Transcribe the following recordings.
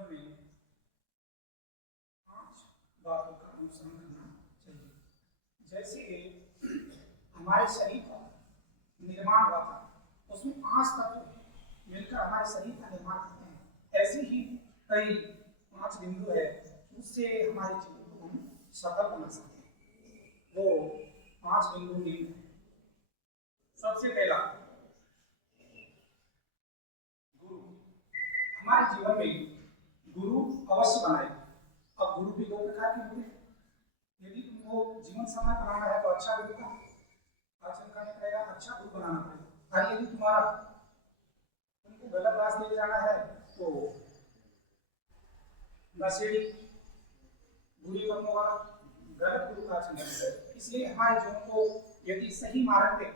जीवन में 5 बातों का अनुसरण करना चाहिए। जैसे हमारे शरीर का निर्माण हुआ था, उसमें 5 तत्व मिलकर हमारे शरीर का निर्माण करते हैं। ऐसे ही कई 5 बिंदु है, उससे हमारे जीवन को हम सफल बना सकते हैं। वो 5 बिंदु भी। सबसे पहला, गुरु। हमारे जीवन में गुरु अवश्य बनाए। अब गुरु भी 2 प्रकार के होते हैं। यदि तुमको जीवन समय बनाना है तो अच्छा गुरु का आचरण करना पड़ेगा, अच्छा गुरु बनाना पड़ेगा। और यदि तुमको गलत रास्ते ले जाना है तो नशेड़ी, बुरी कर्मों वाला, गलत गुरु का आचरण करना है। इसलिए हमारे जीवन को यदि सही मार्ग पे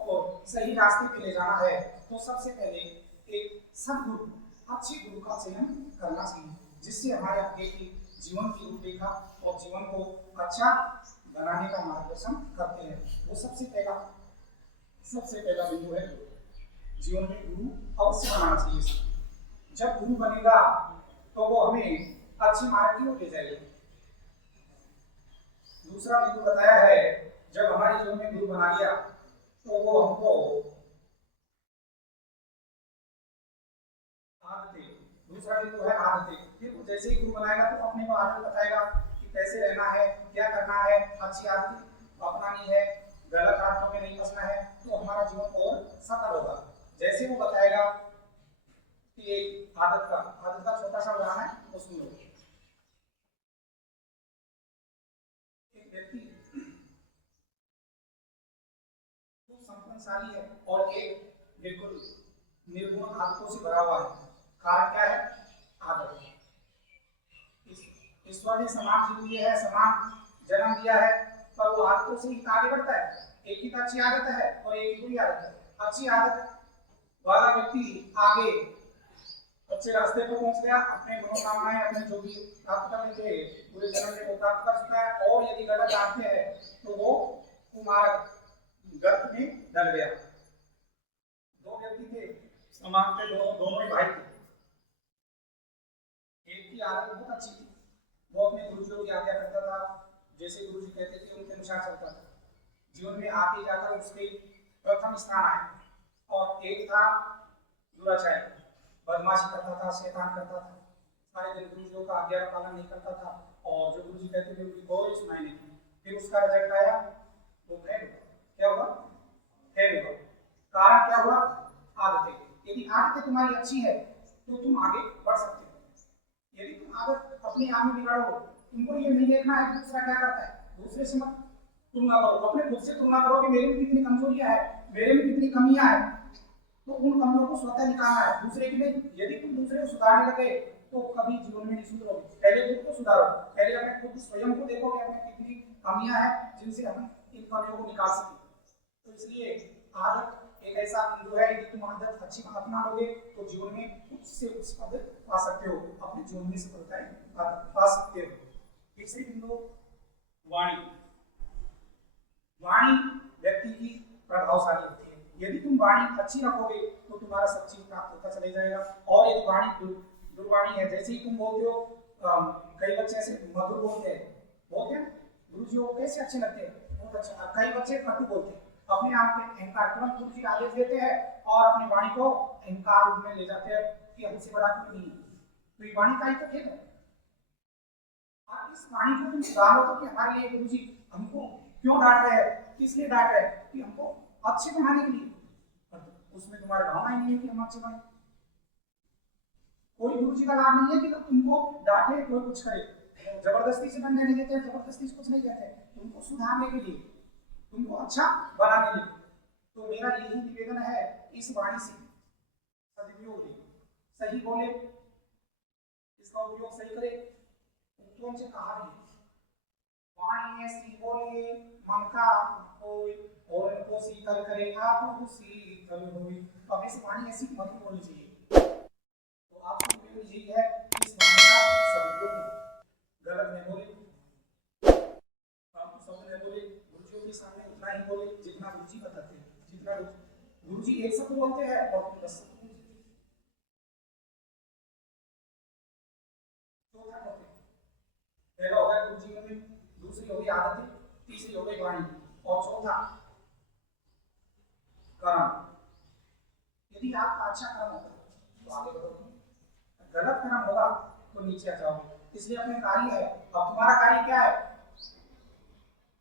और सही रास्ते पे ले जाना है तो सबसे पहले एक सद्गुरु, अच्छे गुरु का चयन करना चाहिए, जिससे हमारे आगे की जीवन की रूपरेखा और जीवन को अच्छा बनाने का मार्गदर्शन करते हैं। वो सबसे पहला बिंदु है, जीवन में गुरु अवश्य बनाना चाहिए। जब गुरु बनेगा तो वो हमें अच्छे मार्ग की ओर ले जाएगा। दूसरा बिंदु बताया है, जब हमारे जीवन में गुरु बना लिया तो वो हमको आदतें, दूसरा बिंदु है आदतें। फिर जैसे ही गुरु बनाएगा तो अपने को आदत बताएगा कि कैसे रहना है, क्या करना है, अच्छी आदत अपनानी है, गलत आदतों में नहीं फंसना है, तो हमारा जीवन और सफल होगा। जैसे वो बताएगा कि एक आदत का छोटा सा उदाहरण है, उसमें एक व्यक्ति खूब संपन्नशाली है और एक बिल्कुल निर्गुण आदतों से भरा हुआ है। कारण क्या है? आदत। ईश्वर ने समान जीव दिए है, समान जन्म दिया है, पर वो आदतों से ही आगे बढ़ता है। एक ही तो अच्छी आदत है और एक ही बुरी आदत है। अच्छी आदत वाला व्यक्ति आगे अच्छे रास्ते पर पहुंच गया, अपने मनोकामनाएं, अपने जो भी प्राप्त करने थे पूरे जन्म में वो प्राप्त कर चुका है। और यदि गलत आदतें है तो वो कुमार्ग गर्त में डल गया। 2 व्यक्ति थे, समाज के दोनों भाई थे। एक की आदत बहुत अच्छी थी, वो अपने गुरुजियों की आज्ञा करता था, जैसे गुरुजी कहते थे उनके अनुसार चलता था। जीवन में आगे जाकर उसके प्रथम स्थान आए। और एक था दुराचारी, बदमाशी करता था, शैतान करता था, सारे दिन गुरुजियों का आज्ञा का पालन नहीं करता था और जो गुरुजी कहते थे उनकी कोई सुनाई नहीं थी। फिर उसका रिजल्ट आया, वो फेल हुआ। क्या हुआ? फेल हुआ। कारण क्या हुआ? आदतें। यदि आदतें तुम्हारी अच्छी है तो तुम आगे बढ़ सकते हो। यदि तुम आदत अपने आप में बिगाड़ो, तुमको ये नहीं देखना है कि दूसरा क्या करता है, दूसरे से मत तुलना करो, अपने खुद से तुलना करो कि मेरे में कितनी कमजोरियां है, मेरे में कितनी कमियां है, तो उन कमियों को स्वतः निकालना है, दूसरे के लिए। यदि तुम दूसरे को सुधारने लगे तो कभी जीवन में नहीं सुधरोगे। पहले खुद को सुधारो, पहले अपने खुद स्वयं को देखो कि अपने कितनी कमियां हैं जिनसे हम इन कमियों को निकाल सकें। तो इसलिए आदत एक ऐसा बिंदु है, यदि तुम आदत अच्छी अपना लोगे तो जीवन में कुछ से उच्च पद पा सकते हो, अपने जीवन में सफलताएं पा सकते हो। तीसरी बिंदु, वाणी। वाणी व्यक्ति की प्रभावशाली होती है। यदि तुम वाणी अच्छी रखोगे तो तुम्हारा सब चीज प्राप्त होता चले जाएगा। और यदि वाणी दुर्वाणी है, जैसे ही तुम बोलते हो, कई बच्चे ऐसे मधुर बोलते हैं, गुरुजी को कैसे अच्छे लगते हैं, बहुत अच्छा। कई बच्चे कटु बोलते हैं, अपने आप में अहंकार, तुरंत गुरुजी आदेश देते हैं और अपनी वाणी को अहंकार रूप में ले जाते हैं कि हमसे बड़ा कोई नहीं। तो ये वाणी का ही तो खेल है। और इस वाणी को तुम सुधारो तो कि हमारे लिए गुरुजी हमको क्यों डांट रहे हैं, किस लिए डांट रहे हैं, कि हमको अच्छे बनाने के लिए। उसमें तुम्हारी भावना ही नहीं है कि हम अच्छे बने। कोई गुरुजी का लाभ नहीं है कि तुमको डांटे, कोई कुछ करे, जबरदस्ती से बनने नहीं देते, जबरदस्ती से कुछ नहीं कहते, तुमको सुधारने के लिए, तुमको अच्छा बनाने के लिए। तो मेरा यही निवेदन है, इस वाणी से सदुपयोग ले, सही बोले, इसका उपयोग सही करे। उपयोग से कहा भी वाणी ऐसी बोले मन का कोई और इनको शीतल करे आप शीतल होई। अब इस वाणी ऐसी मत बोलनी चाहिए। तो आपकी उपयोग यही है, इस वाणी का सदुपयोग गलत नहीं बोले, आप सब नहीं बोले, गुरुजियों के सामने उतना ही बोले जितना गुरुजी बताते हैं। जितना गुरुजी एक शब्द बोलते हैं और 10 शब्द हो गई आदतें, तीसरी हो गई वाणी, और चौथा कर्म। यदि आपका अच्छा कर्म होगा तो आगे बढ़ोगे, गलत कर्म होगा तो नीचे आ जाओगे। इसलिए अपने कार्य है, अब तुम्हारा कार्य क्या है?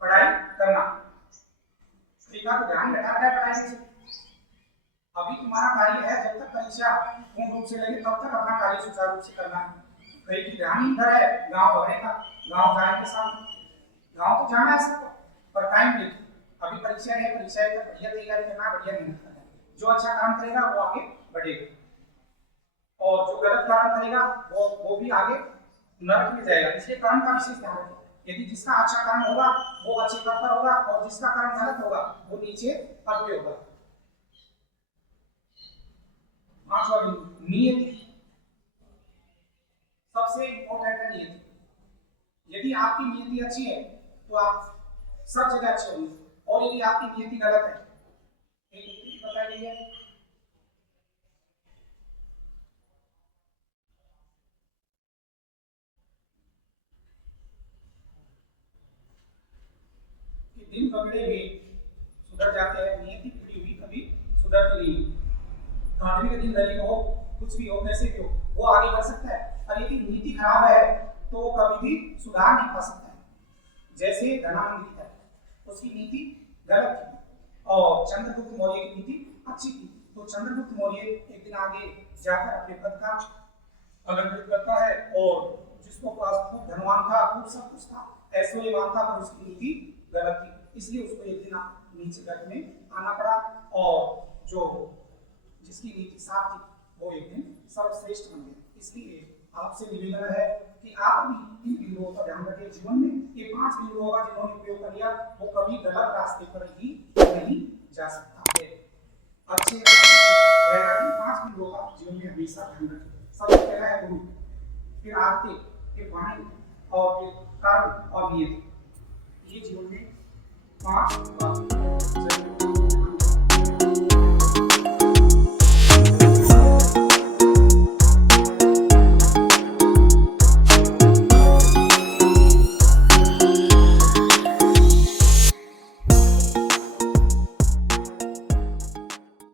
पढ़ाई करना। परीक्षा को ध्यान में रखा है पढ़ाई से। अभी तुम्हारा कार्य है जब तक परीक्षा पूर्ण रूप से लगे तब तक अपना कार्य सुचारू रूप से करना है। कहीं की ध्यान ही इधर है, गांव भरेगा, गांव जाएंगे सामने, गांव तो जाना है सबको, पर टाइम नहीं। अभी परीक्षा है, परीक्षा का बढ़िया तैयारी करना, बढ़िया मेहनत करना। जो अच्छा काम करेगा वो आगे बढ़ेगा और जो गलत काम करेगा वो भी आगे नरक में जाएगा। इसलिए कर्म का विशेष ध्यान रखें। यदि जिसका अच्छा कर्म होगा वो अच्छे पद पर होगा और जिसका कर्म गलत होगा वो नीचे पद पे होगा। पांचवा बिंदु, नियति। सबसे इंपॉर्टेंट है नियति। यदि आपकी नियति अच्छी है तो आप सब जगह अच्छे होंगे, और यदि आपकी नियति गलत है, एक बताई गई है कि दिन बगड़े हुए सुधर जाते हैं, नियति बिगड़ी हुई कभी सुधरती नहीं। तो आदमी का दिन गरीब हो, कुछ भी हो, कैसे भी हो, वो आगे बढ़ सकता है, और यदि नीति खराब है तो वो कभी भी सुधार नहीं पा सकता है। जैसे धनानंद की तरह, उसकी नीति गलत थी और चंद्रगुप्त मौर्य की नीति अच्छी थी। तो चंद्रगुप्त मौर्य एक दिन आगे जाकर अपने पद का अलंकृत करता है और जिसको पास खूब धनवान था, खूब सब कुछ था, ऐश्वर्यवान था, पर उसकी नीति गलत थी, इसलिए उसको एक दिन नीचे घर में आना पड़ा। और जो जिसकी नीति साफ थी वो एक दिन सर्वश्रेष्ठ बन गया। इसलिए आपसे निवेदन है कि आप भी इन बिंदुओं का ध्यान रखें। जीवन में ये 5 बिंदुओं का जिन्होंने उपयोग कर लिया वो कभी गलत रास्ते पर ही नहीं जा सकता है। अच्छे रहेगा इन 5 बिंदुओं का जीवन में हमेशा ध्यान रखें। सबसे पहला है गुरु, फिर आदतें, फिर वाणी और फिर कर्म और नियति। ये जीवन में 5 बातें।